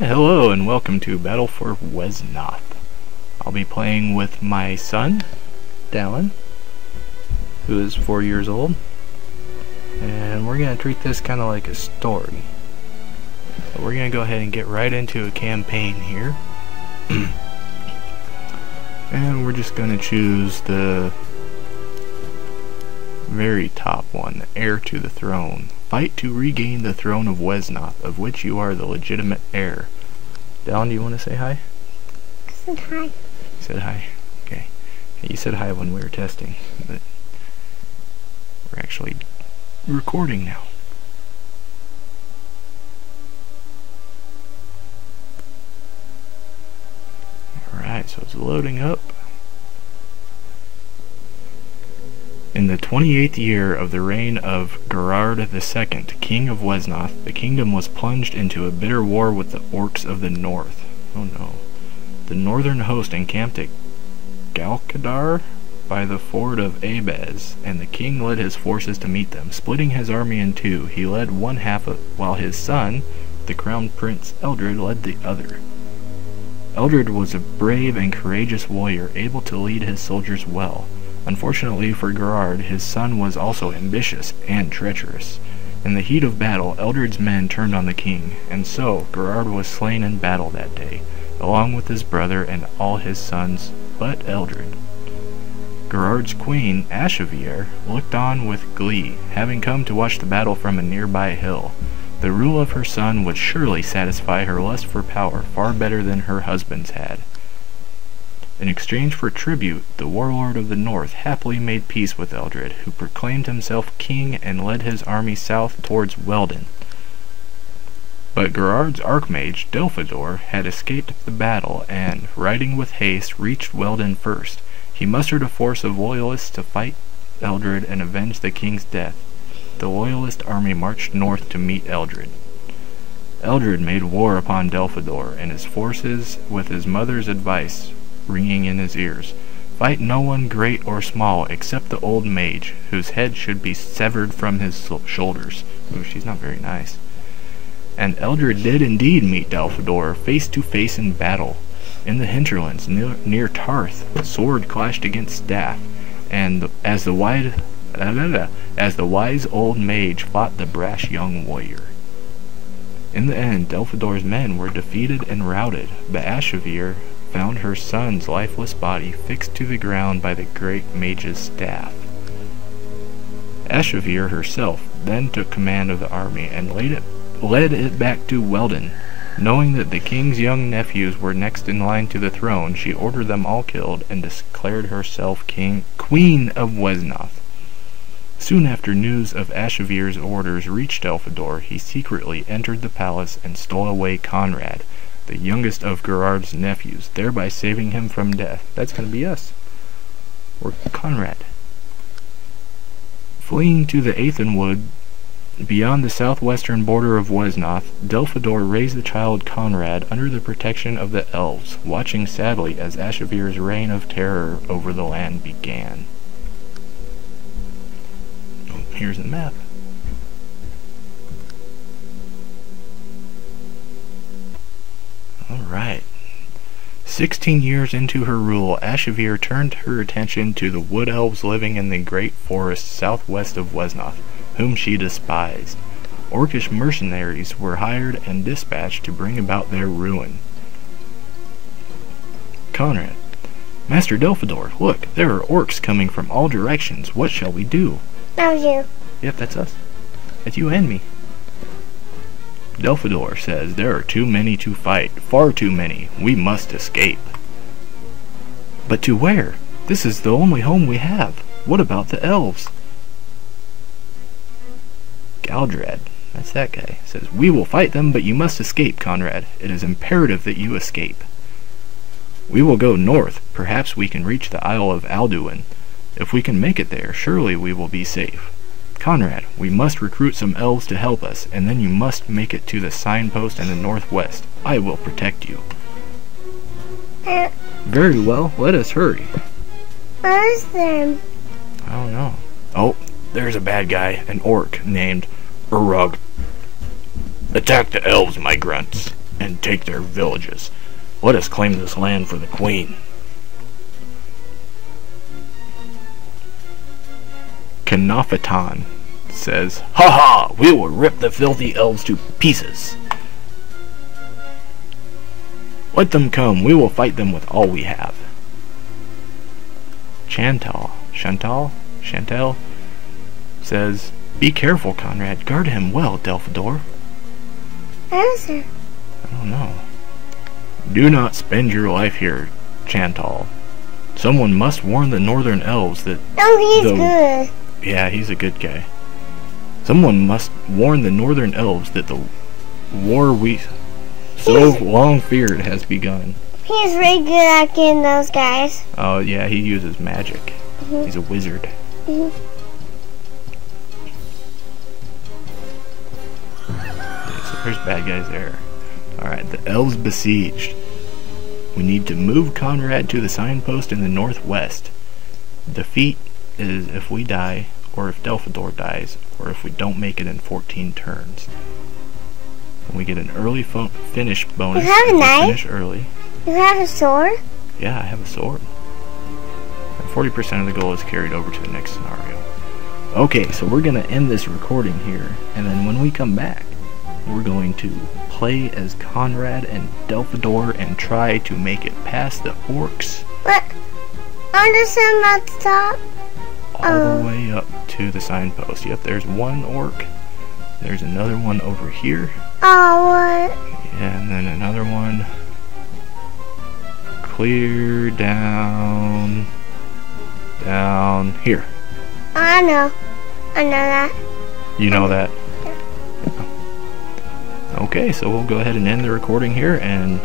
Hello and welcome to Battle for Wesnoth. I'll be playing with my son, Dallin, who is 4 years old, and we're going to treat this kind of like a story. So we're going to go ahead and get right into a campaign here. And we're just going to choose the very top one, the heir to the throne. Fight to regain the throne of Wesnoth, of which you are the legitimate heir. Dallin, do you want to say hi? I said hi. You said hi? Okay. You said hi when we were testing, but we're actually recording now. Alright, so it's loading up. In the 28th year of the reign of Gerard II, King of Wesnoth, the kingdom was plunged into a bitter war with the orcs of the north. Oh no. The northern host encamped at Galkadar by the ford of Abez, and the king led his forces to meet them. Splitting his army in two, he led one half while his son, the crown prince Eldred, led the other. Eldred was a brave and courageous warrior, able to lead his soldiers well. Unfortunately for Gerard, his son was also ambitious and treacherous. In the heat of battle, Eldred's men turned on the king, and so Gerard was slain in battle that day, along with his brother and all his sons but Eldred. Gerard's queen, Ashevere, looked on with glee, having come to watch the battle from a nearby hill. The rule of her son would surely satisfy her lust for power far better than her husband's had. In exchange for tribute, the warlord of the north happily made peace with Eldred, who proclaimed himself king and led his army south towards Weldon. But Gerard's archmage, Delphador, had escaped the battle and, riding with haste, reached Weldon first. He mustered a force of loyalists to fight Eldred and avenge the king's death. The loyalist army marched north to meet Eldred. Eldred made war upon Delphador and his forces with his mother's advice ringing in his ears. Fight no one great or small except the old mage, whose head should be severed from his shoulders. Ooh, she's not very nice. And Eldred did indeed meet Delphador face to face in battle. In the hinterlands near Tarth, sword clashed against staff, and as the wise old mage fought the brash young warrior. In the end, Delphador's men were defeated and routed, but Ashevere found her son's lifeless body fixed to the ground by the great mage's staff. Ashevere herself then took command of the army and led it back to Weldon. Knowing that the king's young nephews were next in line to the throne, she ordered them all killed and declared herself Queen of Wesnoth. Soon after news of Ashevere's orders reached Delphador, he secretly entered the palace and stole away Conrad, the youngest of Gerard's nephews, thereby saving him from death. That's going to be us. Or Conrad. Fleeing to the Athen Wood, beyond the southwestern border of Wesnoth, Delphador raised the child Conrad under the protection of the elves, watching sadly as Ashevere's reign of terror over the land began. Oh, here's the map. Alright. 16 years into her rule, Ashevere turned her attention to the wood elves living in the great forest southwest of Wesnoth, whom she despised. Orcish mercenaries were hired and dispatched to bring about their ruin. Conrad. Master Delphador, look, there are orcs coming from all directions. What shall we do? That was you. Yep, that's us. That's you and me. Delphador says there are too many to fight, far too many. We must escape. But to where? This is the only home we have. What about the elves? Galdrad, that's that guy, says, we will fight them, but you must escape, Conrad. It is imperative that you escape. We will go north. Perhaps we can reach the Isle of Alduin. If we can make it there, surely we will be safe. Conrad, we must recruit some elves to help us, and then you must make it to the signpost in the northwest. I will protect you. Very well, let us hurry. Where's them? I don't know. Oh, there's a bad guy, an orc named Urug. Attack the elves, my grunts. and take their villages. Let us claim this land for the queen. Knophaton says, "Ha ha! We will rip the filthy elves to pieces. Let them come. We will fight them with all we have." Chantal says, "Be careful, Conrad. Guard him well, Delphador." Answer. I don't know. "Do not spend your life here, Chantal. Someone must warn the northern elves that Oh, he's good. Yeah, he's a good guy. Someone must warn the northern elves that the war we so long feared has begun." He's really good at getting those guys. Oh, yeah, he uses magic. He's a wizard. Mhm. So there's bad guys there. Alright, the elves besieged. We need to move Conrad to the signpost in the northwest. Defeat is if we die, or if Delphador dies, or if we don't make it in 14 turns. And we get an early finish bonus. You have a if we knife? finish early. You have a sword? Yeah, I have a sword. And 40% of the goal is carried over to the next scenario. Okay, so we're going to end this recording here, and then when we come back, we're going to play as Conrad and Delphador and try to make it past the orcs. What? Understand at the top? All the way up to the signpost. Yep, there's one orc. There's another one over here. Oh, what? Yeah, and then another one. Clear down here. I know. I know that. You know that? Okay, so we'll go ahead and end the recording here, and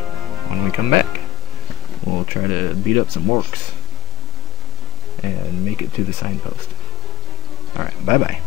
when we come back, we'll try to beat up some orcs and make it to the signpost. Alright, bye-bye.